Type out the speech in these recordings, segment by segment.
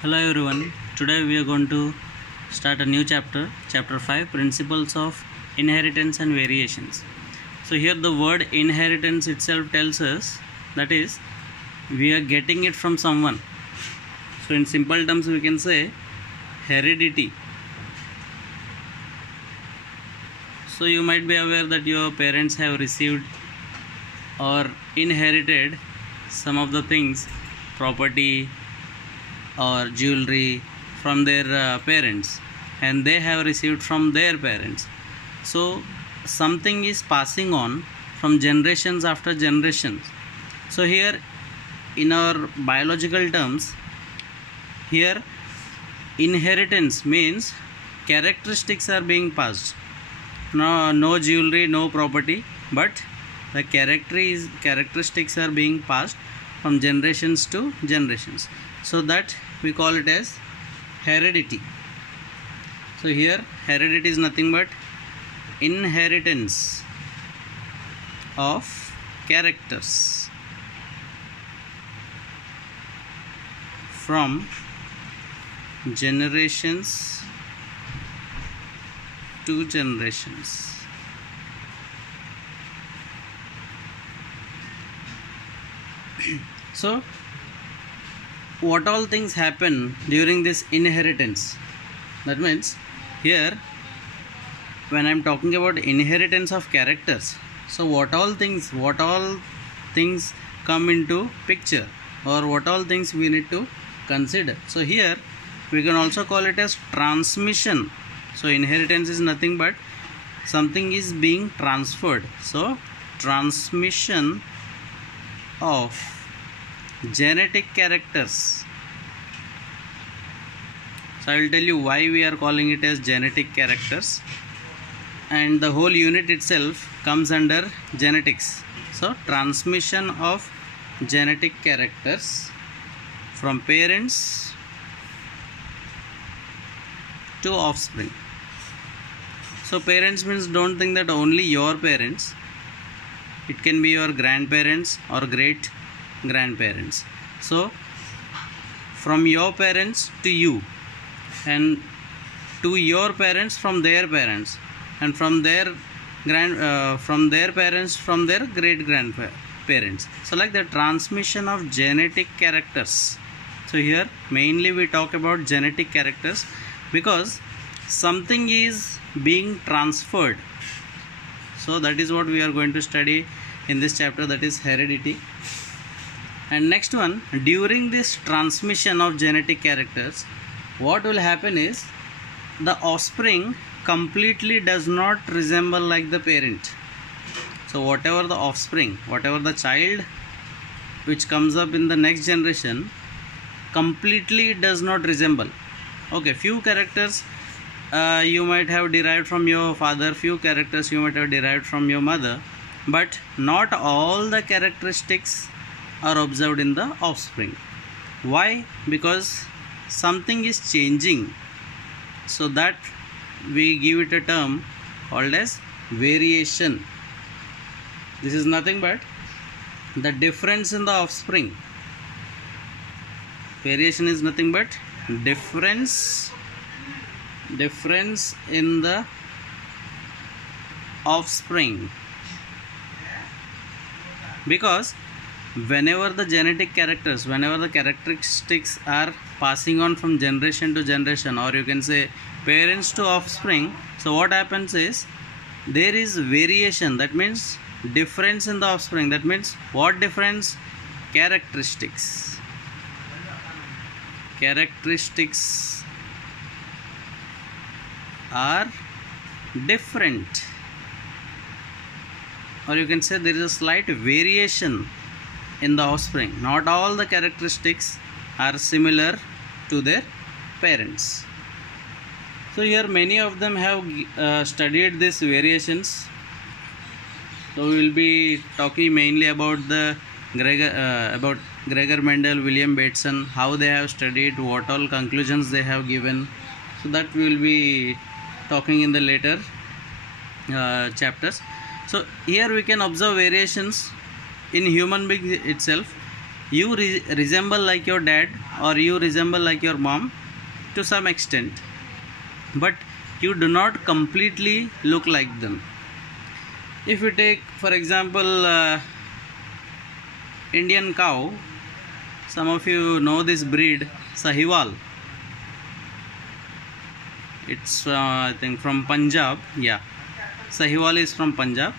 Hello everyone. Today we are going to start a new chapter, chapter 5, Principles of Inheritance and Variations. So here the word inheritance itself tells us that is we are getting it from someone. So in simple terms we can say heredity. So you might be aware that your parents have received or inherited some of the things, property or jewelry from their parents, and they have received from their parents. So something is passing on from generations after generations. So here in our biological terms, here inheritance means characteristics are being passed. No jewelry, no property, but the characteristics are being passed from generations to generations. So that we call it as heredity. So here heredity is nothing but inheritance of characters from generations to generations. So what all things happen during this inheritance? That means here when I am talking about inheritance of characters, so what all things come into picture, or what all things we need to consider. So here we can also call it as transmission. So inheritance is nothing but something is being transferred. So transmission of genetic characters. So I will tell you why we are calling it as genetic characters, and the whole unit itself comes under genetics. So transmission of genetic characters from parents to offspring. So parents means don't think that only your parents, it can be your grandparents or great grandparents. So from your parents to you, and to your parents from their parents, and from their parents from their great grandparents. So like the transmission of genetic characters. So here mainly we talk about genetic characters because something is being transferred. So that is what we are going to study in this chapter, that is heredity. And next one, during this transmission of genetic characters, what will happen is the offspring completely does not resemble like the parent. So whatever the offspring, whatever the child which comes up in the next generation, completely does not resemble. Okay, few characters you might have derived from your father, few characters you might have derived from your mother, but not all the characteristics are observed in the offspring. Why? Because something is changing. So that we give it a term called as variation. This is nothing but the difference in the offspring. Variation is nothing but difference in the offspring. Because whenever the genetic characters, whenever the characteristics are passing on from generation to generation, or you can say parents to offspring, so what happens is there is variation. That means difference in the offspring. That means what difference? Characteristics are different, or you can say there is a slight variation in the offspring. Not all the characteristics are similar to their parents. So here many of them have studied these variations. So we will be talking mainly about the Gregor Mendel, William Bateson, how they have studied, what all conclusions they have given. So that we will be talking in the later chapters. So here we can observe variations in human being itself. you resemble like your dad or you resemble like your mom to some extent, but you do not completely look like them. If you take for example Indian cow, some of you know this breed Sahiwal. It's I think from Punjab. Yeah, Sahiwal is from Punjab.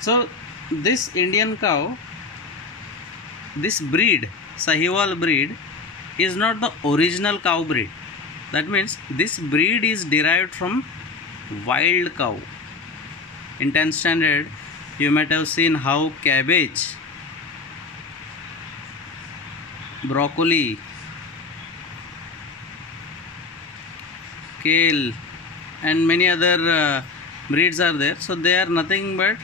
So this Indian cow, this breed, Sahiwal breed, is not the original cow breed. That means this breed is derived from wild cow. In 10th standard, you might have seen how cabbage, broccoli, kale and many other breeds are there. So they are nothing but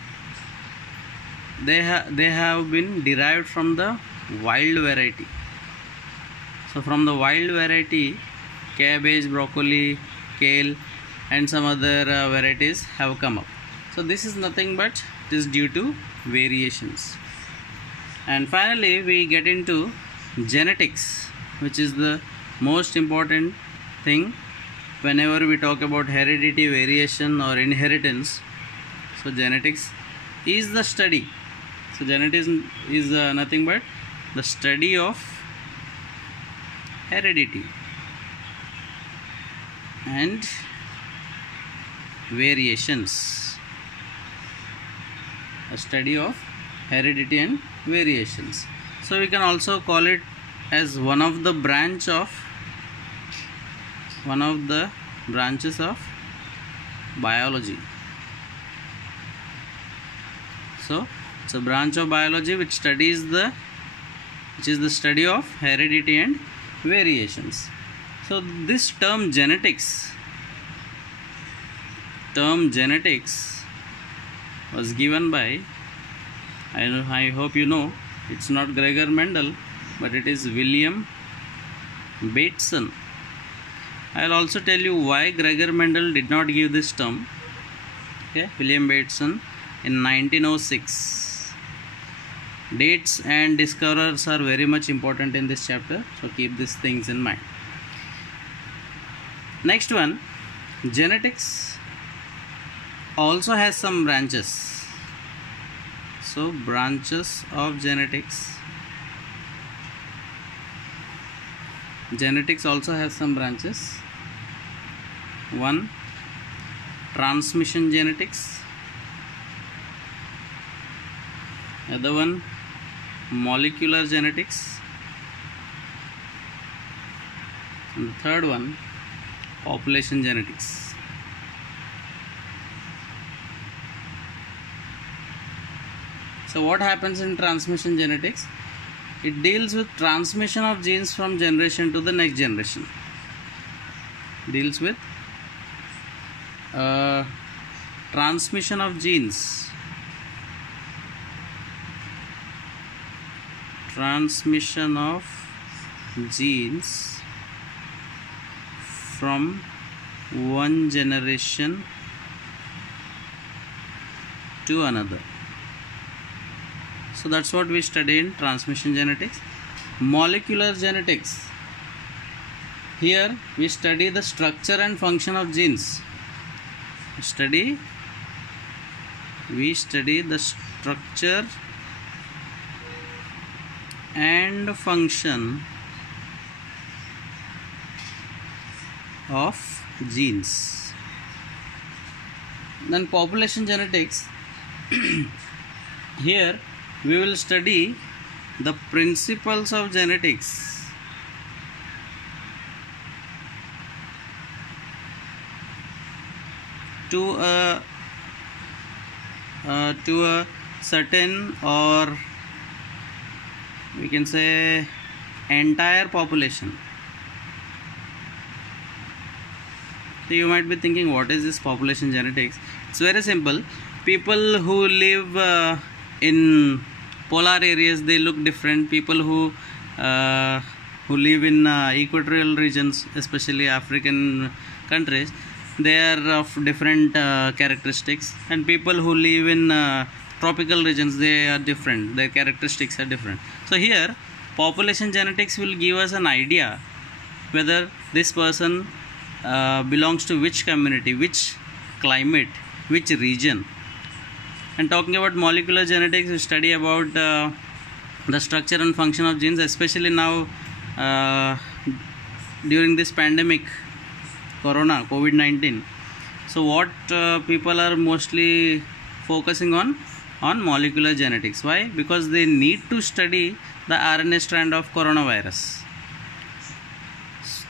they have been derived from the wild variety. So from the wild variety, cabbage, broccoli, kale and some other varieties have come up. So this is nothing but it is due to variations. And finally we get into genetics, which is the most important thing whenever we talk about heredity, variation or inheritance. So genetics is the study. So genetics is nothing but the study of heredity and variations. A study of heredity and variations. So we can also call it as one of the branches of biology. So it's a branch of biology which is the study of heredity and variations. So this term genetics was given by, I hope you know, it's not Gregor Mendel, but it is William Bateson. I will also tell you why Gregor Mendel did not give this term. Okay, William Bateson in 1906. Dates and discoverers are very much important in this chapter, so keep these things in mind. Next one, genetics also has some branches. So branches of genetics. Genetics also has some branches. One, transmission genetics. Other one, molecular genetics. And the third one, population genetics. So what happens in transmission genetics? It deals with transmission of genes from generation to the next generation. Deals with transmission of genes. Transmission of genes from one generation to another. So that's what we study in transmission genetics. Molecular genetics. Here we study the structure and function of genes. We study the structure and function of genes. Then population genetics. Here we will study the principles of genetics. To a certain, or we can say entire population. So you might be thinking, what is this population genetics? It's very simple. People who live in polar areas, they look different. People who live in equatorial regions, especially African countries, they are of different characteristics. And people who live in tropical regions, they are different, their characteristics are different. So here population genetics will give us an idea whether this person belongs to which community, which climate, which region. And talking about molecular genetics, we study about the structure and function of genes, especially now during this pandemic, COVID-19. So what people are mostly focusing on molecular genetics. Why? Because they need to study the RNA strand of coronavirus.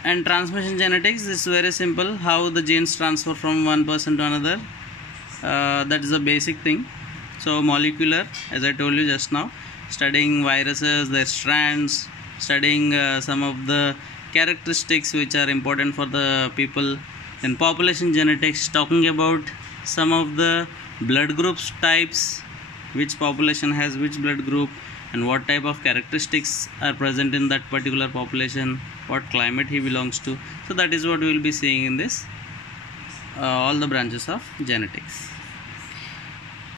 And transmission genetics is very simple, how the genes transfer from one person to another. That is the basic thing. So molecular, as I told you just now, studying viruses, their strands, studying some of the characteristics which are important for the people. Then population genetics, talking about some of the blood groups types, which population has which blood group and what type of characteristics are present in that particular population, what climate he belongs to. So that is what we will be seeing in this all the branches of genetics.